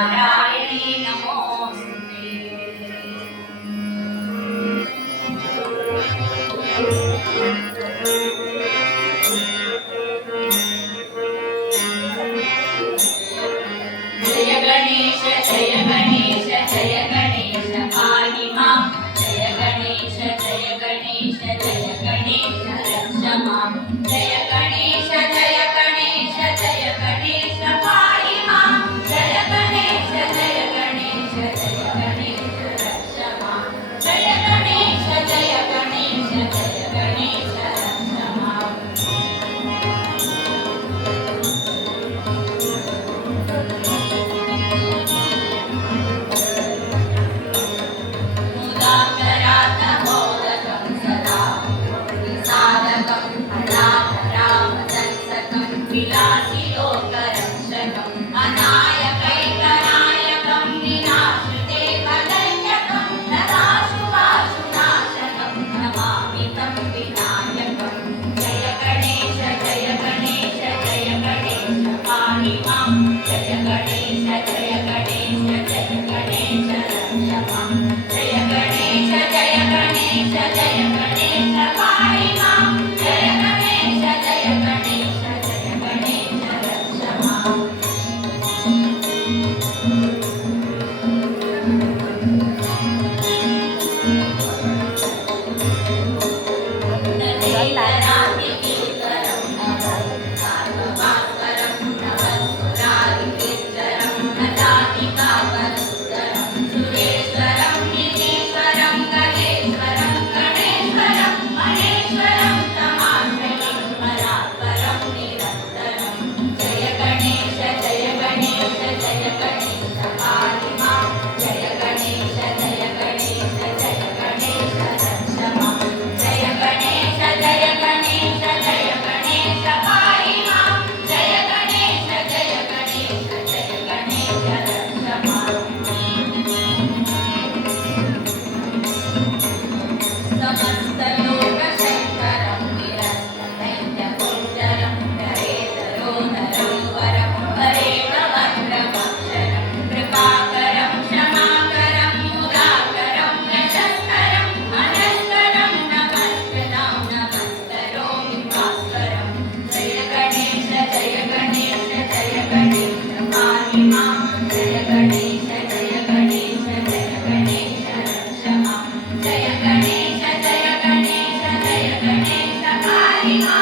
Um, Gracias. Capacidade. Happy